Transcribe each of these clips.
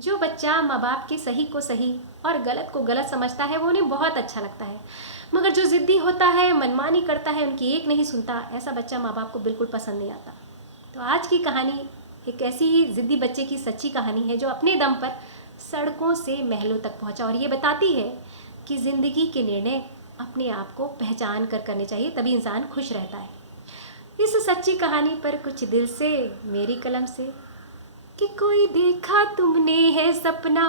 जो बच्चा माँ बाप के सही को सही और गलत को गलत समझता है वो उन्हें बहुत अच्छा लगता है, मगर जो ज़िद्दी होता है, मनमानी करता है, उनकी एक नहीं सुनता, ऐसा बच्चा माँ बाप को बिल्कुल पसंद नहीं आता। तो आज की कहानी एक ऐसी ही ज़िद्दी बच्चे की सच्ची कहानी है जो अपने दम पर सड़कों से महलों तक पहुंचा, और ये बताती है कि ज़िंदगी के निर्णय अपने आप को पहचान कर करने चाहिए, तभी इंसान खुश रहता है। इस सच्ची कहानी पर कुछ दिल से मेरी कलम से कि कोई देखा तुमने है सपना,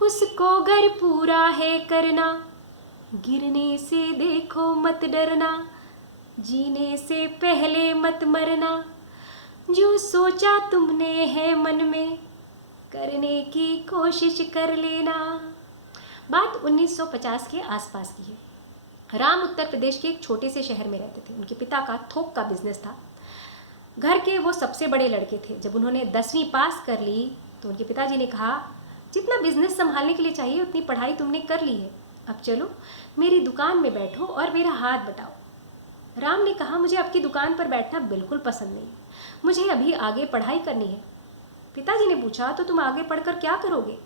उसको घर पूरा है करना, गिरने से देखो मत डरना, जीने से पहले मत मरना, जो सोचा तुमने है मन में करने की कोशिश कर लेना। बात 1950 के आसपास की है। राम उत्तर प्रदेश के एक छोटे से शहर में रहते थे। उनके पिता का थोक का बिजनेस था। घर के वो सबसे बड़े लड़के थे। जब उन्होंने 10वीं पास कर ली तो उनके पिताजी ने कहा, जितना बिजनेस संभालने के लिए चाहिए उतनी पढ़ाई तुमने कर ली है, अब चलो मेरी दुकान में बैठो और मेरा हाथ बटाओ। राम ने कहा, मुझे आपकी दुकान पर बैठना बिल्कुल पसंद नहीं, मुझे अभी आगे पढ़ाई करनी है। पिताजी ने पूछा, तो तुम आगे पढ़कर क्या करोगे?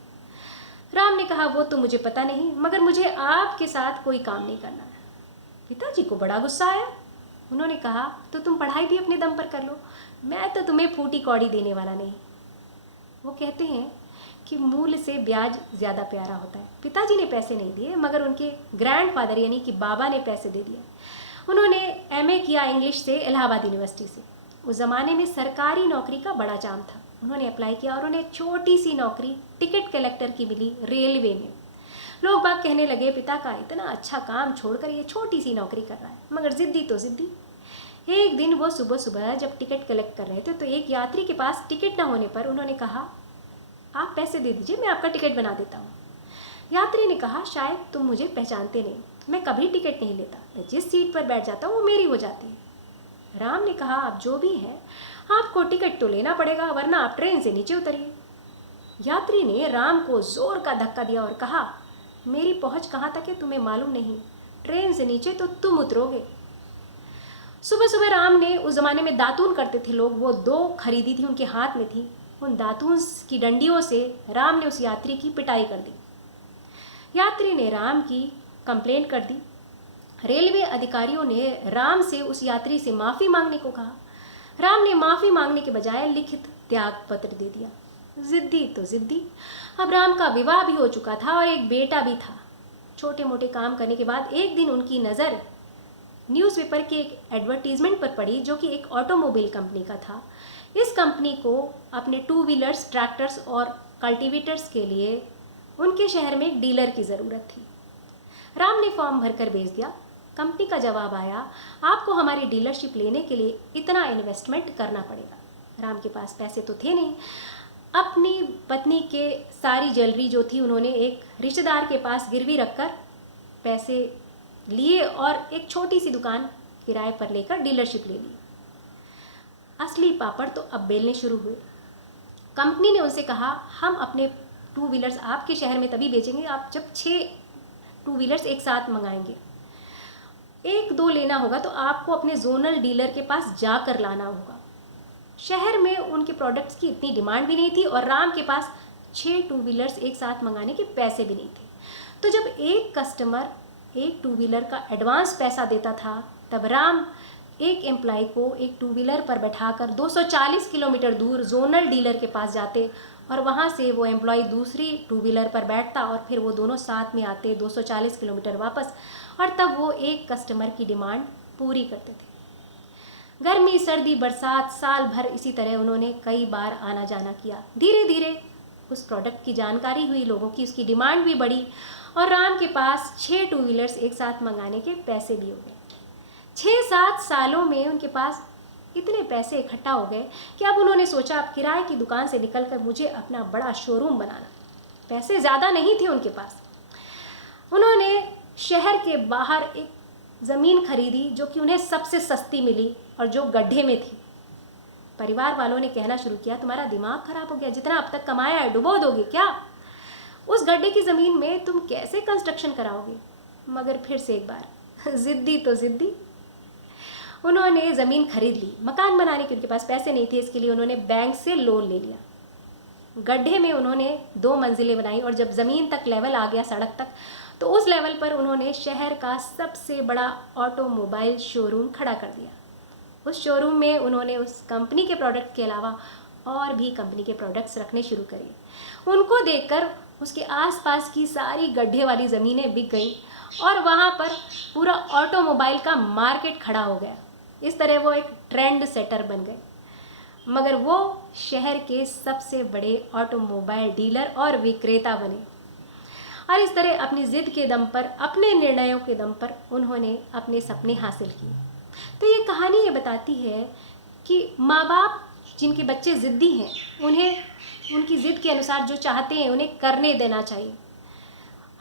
राम ने कहा, वो तो मुझे पता नहीं, मगर मुझे आपके साथ कोई काम नहीं करना है। पिताजी को बड़ा गुस्सा आया। उन्होंने कहा, तो तुम पढ़ाई भी अपने दम पर कर लो, मैं तो तुम्हें फूटी कौड़ी देने वाला नहीं। वो कहते हैं कि मूल से ब्याज ज़्यादा प्यारा होता है। पिताजी ने पैसे नहीं दिए, मगर उनके ग्रैंडफादर यानी कि बाबा ने पैसे दे दिए। उन्होंने एमए किया इंग्लिश से इलाहाबाद यूनिवर्सिटी से। उस ज़माने में सरकारी नौकरी का बड़ा चाम था। उन्होंने अप्लाई किया और उन्हें छोटी सी नौकरी टिकट कलेक्टर की मिली रेलवे में। लोग बाग कहने लगे, पिता का इतना अच्छा काम छोड़कर ये छोटी सी नौकरी कर रहा है, मगर ज़िद्दी तो ज़िद्दी। एक दिन वो सुबह सुबह जब टिकट कलेक्ट कर रहे थे तो एक यात्री के पास टिकट ना होने पर उन्होंने कहा, आप पैसे दे दीजिए, मैं आपका टिकट बना देता हूँ। यात्री ने कहा, शायद तुम मुझे पहचानते नहीं, मैं कभी टिकट नहीं लेता, मैं जिस सीट पर बैठ जाता हूँ वो मेरी हो जाती है। राम ने कहा, आप जो भी हैं, आपको टिकट तो लेना पड़ेगा, वरना आप ट्रेन से नीचे उतरिए। यात्री ने राम को जोर का धक्का दिया और कहा, मेरी पहुंच कहाँ तक है तुम्हें मालूम नहीं, ट्रेन से नीचे तो तुम उतरोगे। सुबह सुबह राम ने, उस ज़माने में दातून करते थे लोग, वो 2 खरीदी थी, उनके हाथ में थी। उन दातून की डंडियों से राम ने उस यात्री की पिटाई कर दी। यात्री ने राम की कंप्लेंट कर दी। रेलवे अधिकारियों ने राम से उस यात्री से माफ़ी मांगने को कहा। राम ने माफ़ी मांगने के बजाय लिखित त्याग पत्र दे दिया। ज़िद्दी तो ज़िद्दी। अब राम का विवाह भी हो चुका था और एक बेटा भी था। छोटे मोटे काम करने के बाद एक दिन उनकी नज़र न्यूज़पेपर के एक एडवर्टीजमेंट पर पड़ी, जो कि एक ऑटोमोबाइल कंपनी का था। इस कंपनी को अपने 2 व्हीलर्स, ट्रैक्टर्स और कल्टीवेटर्स के लिए उनके शहर में एक डीलर की ज़रूरत थी। राम ने फॉर्म भरकर भेज दिया। कंपनी का जवाब आया, आपको हमारी डीलरशिप लेने के लिए इतना इन्वेस्टमेंट करना पड़ेगा। राम के पास पैसे तो थे नहीं। अपनी पत्नी के सारी ज्वेलरी जो थी उन्होंने एक रिश्तेदार के पास गिरवी रखकर पैसे लिए और एक छोटी सी दुकान किराए पर लेकर डीलरशिप ले ली। असली पापड़ तो अब बेलने शुरू हुए। कंपनी ने उनसे कहा, हम अपने 2 व्हीलर्स आपके शहर में तभी बेचेंगे आप जब 6 2 व्हीलर्स एक साथ मंगाएंगे। 1-2 लेना होगा तो आपको अपने जोनल डीलर के पास जाकर लाना होगा। शहर में उनके प्रोडक्ट्स की इतनी डिमांड भी नहीं थी और राम के पास 6 2 व्हीलर्स एक साथ मंगाने के पैसे भी नहीं थे। तो जब एक कस्टमर एक 2 व्हीलर का एडवांस पैसा देता था, तब राम एक एम्प्लॉय को एक 2 व्हीलर पर बैठाकर 240 किलोमीटर दूर जोनल डीलर के पास जाते और वहाँ से वो एम्प्लॉय दूसरी 2 व्हीलर पर बैठता और फिर वो दोनों साथ में आते 240 किलोमीटर वापस, और तब वो एक कस्टमर की डिमांड पूरी करते थे। गर्मी, सर्दी, बरसात, साल भर इसी तरह उन्होंने कई बार आना जाना किया। धीरे धीरे उस प्रोडक्ट की जानकारी हुई लोगों की, उसकी डिमांड भी बढ़ी और राम के पास 6 2 व्हीलर्स एक साथ मंगाने के पैसे भी हो गए। 6-7 सालों में उनके पास इतने पैसे इकट्ठा हो गए कि अब उन्होंने सोचा, अब किराए की दुकान से निकलकर मुझे अपना बड़ा शोरूम बनाना। पैसे ज़्यादा नहीं थे उनके पास। उन्होंने शहर के बाहर एक ज़मीन खरीदी जो कि उन्हें सबसे सस्ती मिली और जो गड्ढे में थी। परिवार वालों ने कहना शुरू किया, तुम्हारा दिमाग खराब हो गया, जितना अब तक कमाया है डुबो दोगे क्या? उस गड्ढे की ज़मीन में तुम कैसे कंस्ट्रक्शन कराओगे? मगर फिर से एक बार ज़िद्दी तो ज़िद्दी। उन्होंने ज़मीन खरीद ली। मकान बनाने के उनके पास पैसे नहीं थे, इसके लिए उन्होंने बैंक से लोन ले लिया। गड्ढे में उन्होंने 2 मंजिलें बनाई और जब ज़मीन तक लेवल आ गया, सड़क तक, तो उस लेवल पर उन्होंने शहर का सबसे बड़ा ऑटोमोबाइल शोरूम खड़ा कर दिया। उस शोरूम में उन्होंने उस कंपनी के प्रोडक्ट के अलावा और भी कंपनी के प्रोडक्ट्स रखने शुरू करे। उनको देखकर उसके आसपास की सारी गड्ढे वाली ज़मीनें बिक गई और वहाँ पर पूरा ऑटोमोबाइल का मार्केट खड़ा हो गया। इस तरह वो एक ट्रेंड सेटर बन गए, मगर वो शहर के सबसे बड़े ऑटोमोबाइल डीलर और विक्रेता बने। और इस तरह अपनी ज़िद के दम पर, अपने निर्णयों के दम पर उन्होंने अपने सपने हासिल किए। तो ये कहानी ये बताती है कि माँ बाप जिनके बच्चे ज़िद्दी हैं, उन्हें उनकी ज़िद के अनुसार जो चाहते हैं उन्हें करने देना चाहिए।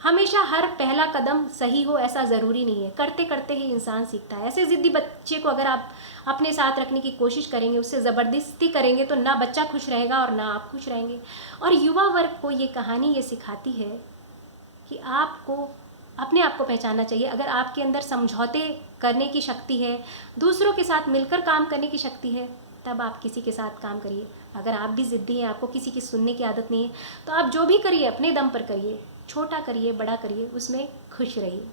हमेशा हर पहला कदम सही हो ऐसा ज़रूरी नहीं है, करते करते ही इंसान सीखता है। ऐसे ज़िद्दी बच्चे को अगर आप अपने साथ रखने की कोशिश करेंगे, उससे ज़बरदस्ती करेंगे, तो ना बच्चा खुश रहेगा और ना आप खुश रहेंगे। और युवा वर्ग को ये कहानी ये सिखाती है कि आपको अपने आप को पहचानना चाहिए। अगर आपके अंदर समझौते करने की शक्ति है, दूसरों के साथ मिलकर काम करने की शक्ति है, तब आप किसी के साथ काम करिए। अगर आप भी ज़िद्दी हैं, आपको किसी की सुनने की आदत नहीं है, तो आप जो भी करिए अपने दम पर करिए, छोटा करिए, बड़ा करिए, उसमें खुश रहिए।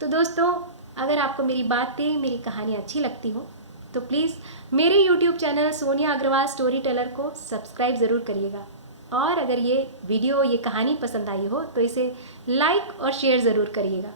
तो दोस्तों, अगर आपको मेरी बातें, मेरी कहानी अच्छी लगती हो तो प्लीज़ मेरे YouTube channel Sonia Agarwal story teller को सब्सक्राइब ज़रूर करिएगा। और अगर ये वीडियो, ये कहानी पसंद आई हो तो इसे लाइक और शेयर ज़रूर करिएगा।